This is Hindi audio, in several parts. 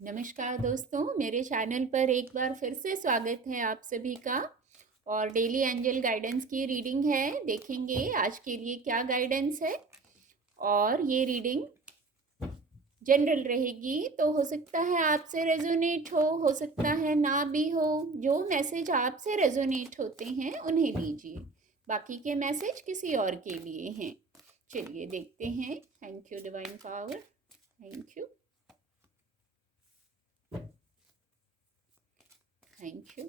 नमस्कार दोस्तों, मेरे चैनल पर एक बार फिर से स्वागत है आप सभी का। और डेली एंजल गाइडेंस की रीडिंग है, देखेंगे आज के लिए क्या गाइडेंस है। और ये रीडिंग जनरल रहेगी, तो हो सकता है आपसे रेजोनेट हो सकता है ना भी हो। जो मैसेज आपसे रेजोनेट होते हैं उन्हें लीजिए, बाकी के मैसेज किसी और के लिए हैं। चलिए देखते हैं। Thank you divine power, thank you, thank you,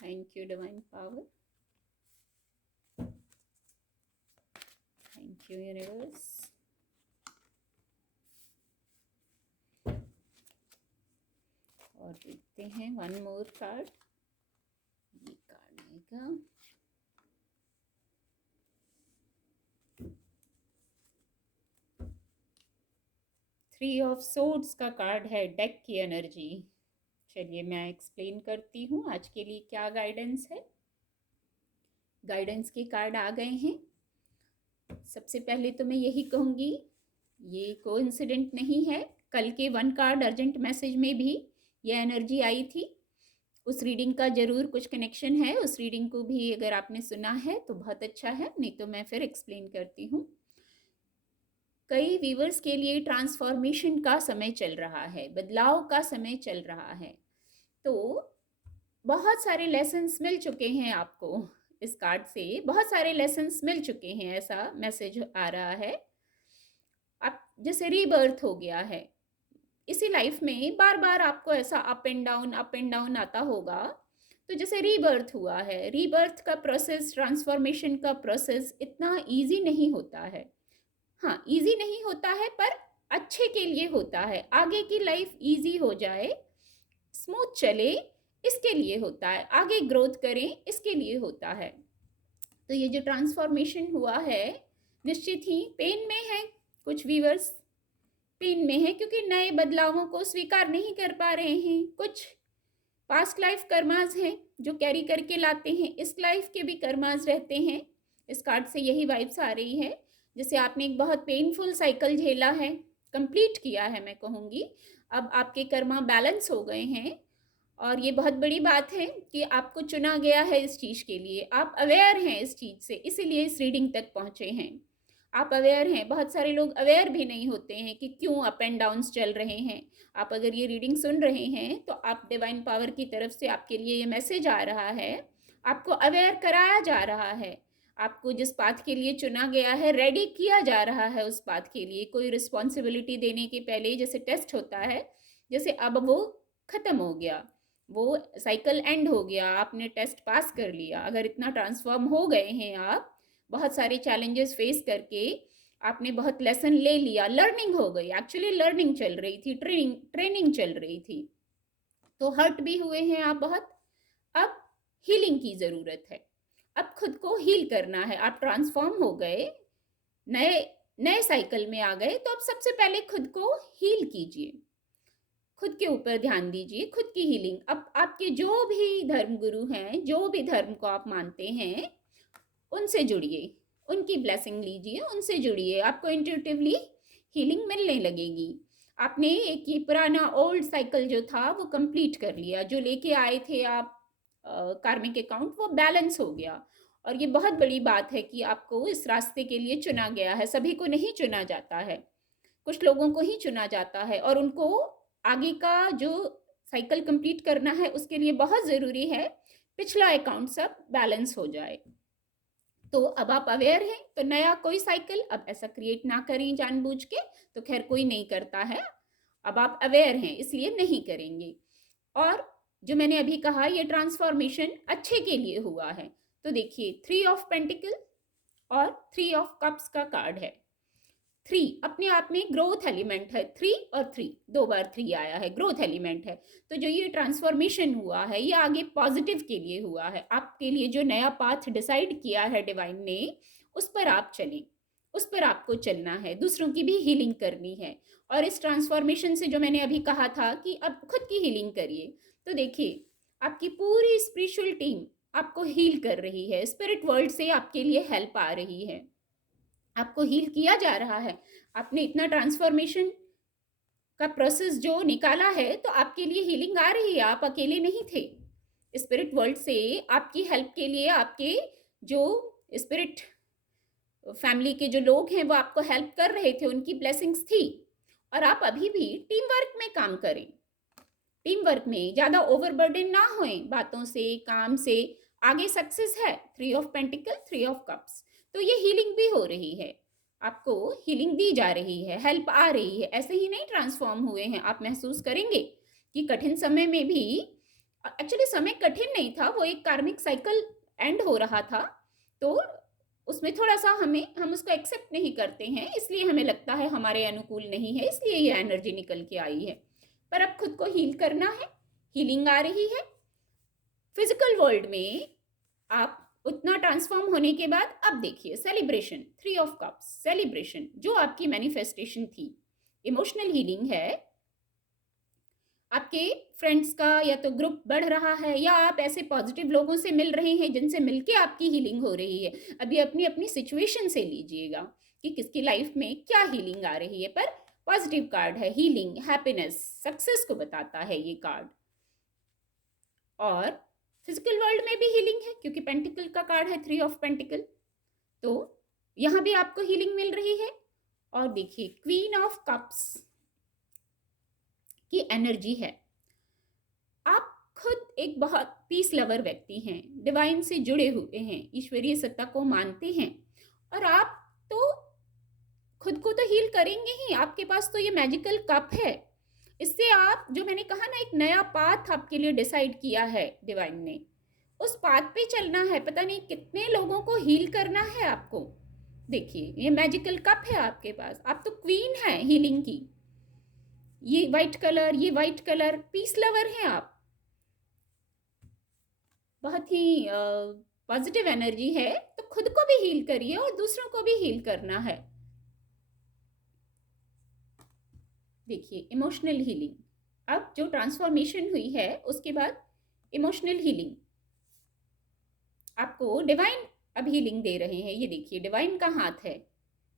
thank you divine power, thank you universe. और देखते हैं वन मोर कार्ड, ये कार्ड आएगा। थ्री ऑफ सोर्ड्स का कार्ड है, डेक की एनर्जी। चलिए मैं एक्सप्लेन करती हूँ आज के लिए क्या गाइडेंस है। गाइडेंस के कार्ड आ गए हैं। सबसे पहले तो मैं यही कहूँगी, ये कोइंसिडेंट नहीं है। कल के वन कार्ड अर्जेंट मैसेज में भी ये एनर्जी आई थी। उस रीडिंग का ज़रूर कुछ कनेक्शन है। उस रीडिंग को भी अगर आपने सुना है तो बहुत अच्छा है, नहीं तो मैं फिर एक्सप्लेन करती हूँ। कई व्यूवर्स के लिए ट्रांसफॉर्मेशन का समय चल रहा है, बदलाव का समय चल रहा है। तो बहुत सारे लेसन्स मिल चुके हैं आपको। इस कार्ड से बहुत सारे लेसन्स मिल चुके हैं, ऐसा मैसेज आ रहा है। अब जैसे रीबर्थ हो गया है इसी लाइफ में, बार बार आपको ऐसा अप एंड डाउन आता होगा। तो जैसे रीबर्थ हुआ है, रीबर्थ का प्रोसेस, ट्रांसफॉर्मेशन का प्रोसेस इतना इजी नहीं होता है। हाँ, इजी नहीं होता है पर अच्छे के लिए होता है। आगे की लाइफ इजी हो जाए, स्मूथ चले, इसके लिए होता है। आगे ग्रोथ करें, इसके लिए होता है। तो ये जो ट्रांसफॉर्मेशन हुआ है, निश्चित ही पेन में है। कुछ व्यूवर्स पेन में है क्योंकि नए बदलावों को स्वीकार नहीं कर पा रहे हैं। कुछ पास्ट लाइफ कर्माज हैं जो कैरी करके लाते हैं, इस लाइफ के भी कर्माज रहते हैं। इस कार्ड से यही वाइब्स आ रही है, जैसे आपने एक बहुत पेनफुल साइकिल झेला है, कंप्लीट किया है मैं कहूँगी। अब आपके कर्मा बैलेंस हो गए हैं। और ये बहुत बड़ी बात है कि आपको चुना गया है इस चीज़ के लिए। आप अवेयर हैं इस चीज़ से, इसीलिए इस रीडिंग तक पहुँचे हैं। आप अवेयर हैं। बहुत सारे लोग अवेयर भी नहीं होते हैं कि क्यों अप एंड डाउन्स चल रहे हैं। आप अगर ये रीडिंग सुन रहे हैं तो आप डिवाइन पावर की तरफ से आपके लिए ये मैसेज आ रहा है, आपको अवेयर कराया जा रहा है। आपको जिस पाथ के लिए चुना गया है, रेडी किया जा रहा है उस पाथ के लिए। कोई रिस्पॉन्सिबिलिटी देने के पहले जैसे टेस्ट होता है, जैसे अब वो ख़त्म हो गया, वो साइकिल एंड हो गया, आपने टेस्ट पास कर लिया। अगर इतना ट्रांसफॉर्म हो गए हैं आप, बहुत सारे चैलेंजेस फेस करके आपने बहुत लेसन ले लिया, लर्निंग हो गई। एक्चुअली लर्निंग चल रही थी, ट्रेनिंग चल रही थी। तो हर्ट भी हुए हैं आप बहुत। अब हीलिंग की ज़रूरत है। अब खुद को हील करना है। आप ट्रांसफॉर्म हो गए, नए नए साइकिल में आ गए, तो अब सबसे पहले खुद को हील कीजिए। खुद के ऊपर ध्यान दीजिए, खुद की हीलिंग। अब आपके जो भी धर्म गुरु हैं, जो भी धर्म को आप मानते हैं, उनसे जुड़िए, उनकी ब्लेसिंग लीजिए, उनसे जुड़िए। आपको इंट्यूटिवली हीलिंग मिलने लगेगी। आपने एक ये पुराना ओल्ड साइकिल जो था वो कंप्लीट कर लिया। जो लेके आए थे आप कार्मिक अकाउंट, वो बैलेंस हो गया। और ये बहुत बड़ी बात है कि आपको इस रास्ते के लिए चुना गया है। सभी को नहीं चुना जाता है, कुछ लोगों को ही चुना जाता है। और उनको आगे का जो साइकिल कंप्लीट करना है, उसके लिए बहुत ज़रूरी है पिछला अकाउंट सब बैलेंस हो जाए। तो अब आप अवेयर हैं, तो नया कोई साइकिल अब ऐसा क्रिएट ना करें जानबूझ के। तो खैर कोई नहीं करता है। अब आप अवेयर हैं इसलिए नहीं करेंगे। और जो मैंने अभी कहा, ये ट्रांसफॉर्मेशन अच्छे के लिए हुआ है। तो देखिए, थ्री ऑफ पेंटिकल और थ्री ऑफ कप्स का कार्ड है। थ्री अपने आप में ग्रोथ एलिमेंट है। थ्री और थ्री, दो बार थ्री आया है, ग्रोथ एलिमेंट है। तो जो ये ट्रांसफॉर्मेशन हुआ है, ये आगे पॉजिटिव के लिए हुआ है। आपके लिए जो नया पाथ डिसाइड किया है डिवाइन ने, उस पर आप चलें, उस पर आपको चलना है। दूसरों की भी हीलिंग करनी है। और इस ट्रांसफॉर्मेशन से जो मैंने अभी कहा था कि अब खुद की हीलिंग करिए, तो देखिए आपकी पूरी स्पिरिचुअल टीम आपको हील कर रही है। स्पिरिट वर्ल्ड से आपके लिए हेल्प आ रही है, आपको हील किया जा रहा है। आपने इतना ट्रांसफॉर्मेशन का प्रोसेस जो निकाला है, तो आपके लिए हीलिंग आ रही है, आप अकेले नहीं थे। स्पिरिट वर्ल्ड से आपकी हेल्प के लिए आपके जो स्पिरिट फैमिली के जो लोग हैं वो आपको हेल्प कर रहे थे, उनकी ब्लेसिंग्स थी। और आप अभी भी टीम वर्क में काम करें, टीम वर्क में ज़्यादा ओवरबर्डन ना होए बातों से, काम से। आगे सक्सेस है, 3 ऑफ पेंटिकल, 3 ऑफ कप्स। तो ये हीलिंग भी हो रही है, आपको हीलिंग दी जा रही है, हेल्प आ रही है। ऐसे ही नहीं ट्रांसफॉर्म हुए हैं, आप महसूस करेंगे कि कठिन समय में भी, एक्चुअली समय कठिन नहीं था, वो एक कार्मिक साइकिल एंड हो रहा था, तो उसमें थोड़ा सा हम उसको एक्सेप्ट नहीं करते हैं, इसलिए हमें लगता है हमारे अनुकूल नहीं है, इसलिए ये एनर्जी निकल के आई है। पर अब खुद को हील करना है, हीलिंग आ रही है। फिजिकल वर्ल्ड में आप उतना ट्रांसफॉर्म होने के बाद अब देखिए सेलिब्रेशन, 3 ऑफ कप्स, सेलिब्रेशन जो आपकी मैनिफेस्टेशन थी। इमोशनल हीलिंग है, आपके फ्रेंड्स का या तो ग्रुप बढ़ रहा है, या आप ऐसे पॉजिटिव लोगों से मिल रहे हैं जिनसे मिलके आपकी हीलिंग हो रही है। अभी अपनी अपनी सिचुएशन से लीजिएगा कि किसकी लाइफ में क्या हीलिंग आ रही है। पर पॉजिटिव कार्ड है, हीलिंग, हैप्पीनेस, सक्सेस को बताता है ये कार्ड। और फिजिकल वर्ल्ड में भी हीलिंग है, क्योंकि पेंटिकल का कार्ड है 3 ऑफ पेंटिकल, तो यहां भी आपको हीलिंग मिल रही है। और देखिए क्वीन ऑफ कप्स की एनर्जी है, आप खुद एक बहुत पीस लवर व्यक्ति हैं, डिवाइन से जुड़े हुए हैं, ईश्वरीय सत्ता को मानते हैं, और आप तो खुद को तो हील करेंगे ही। आपके पास तो ये मैजिकल कप है, इससे आप, जो मैंने कहा ना, एक नया पाथ आपके लिए डिसाइड किया है डिवाइन ने, उस पाथ पे चलना है। पता नहीं कितने लोगों को हील करना है आपको। देखिए ये मैजिकल कप है आपके पास, आप तो क्वीन है हीलिंग की। ये वाइट कलर, पीस लवर हैं आप, बहुत ही पॉजिटिव एनर्जी है। तो खुद को भी हील करिए और दूसरों को भी हील करना है। देखिए इमोशनल हीलिंग, अब जो ट्रांसफॉर्मेशन हुई है उसके बाद इमोशनल हीलिंग, आपको डिवाइन अब हीलिंग दे रहे हैं। ये देखिए डिवाइन का हाथ है,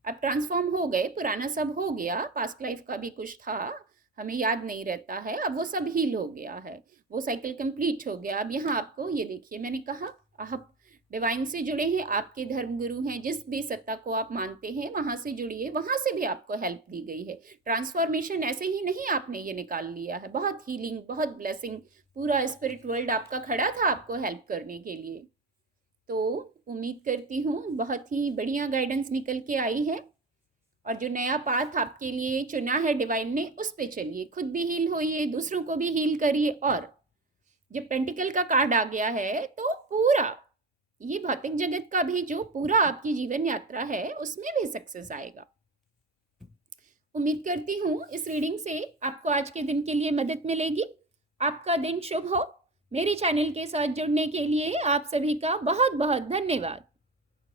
अब ट्रांसफॉर्म हो गए, पुराना सब हो गया, पास्ट लाइफ का भी कुछ था, हमें याद नहीं रहता है, अब वो सब हील हो गया है, वो साइकिल कंप्लीट हो गया। अब यहाँ आपको ये देखिए, मैंने कहा आप डिवाइन से जुड़े हैं, आपके धर्म गुरु हैं, जिस भी सत्ता को आप मानते हैं वहाँ से जुड़िए, वहाँ से भी आपको हेल्प दी गई है। ट्रांसफॉर्मेशन ऐसे ही नहीं आपने ये निकाल लिया है, बहुत हीलिंग, बहुत ब्लेसिंग, पूरा स्पिरिट वर्ल्ड आपका खड़ा था आपको हेल्प करने के लिए। तो उम्मीद करती हूँ बहुत ही बढ़िया गाइडेंस निकल के आई है, और जो नया पाथ आपके लिए चुना है डिवाइन ने, उस पे चलिए, खुद भी हील होइए, दूसरों को भी हील करिए। और जब पेंटिकल का कार्ड आ गया है, तो पूरा ये भौतिक जगत का भी जो पूरा आपकी जीवन यात्रा है उसमें भी सक्सेस आएगा। उम्मीद करती हूँ इस रीडिंग से आपको आज के दिन के लिए मदद मिलेगी। आपका दिन शुभ हो। मेरे चैनल के साथ जुड़ने के लिए आप सभी का बहुत बहुत धन्यवाद।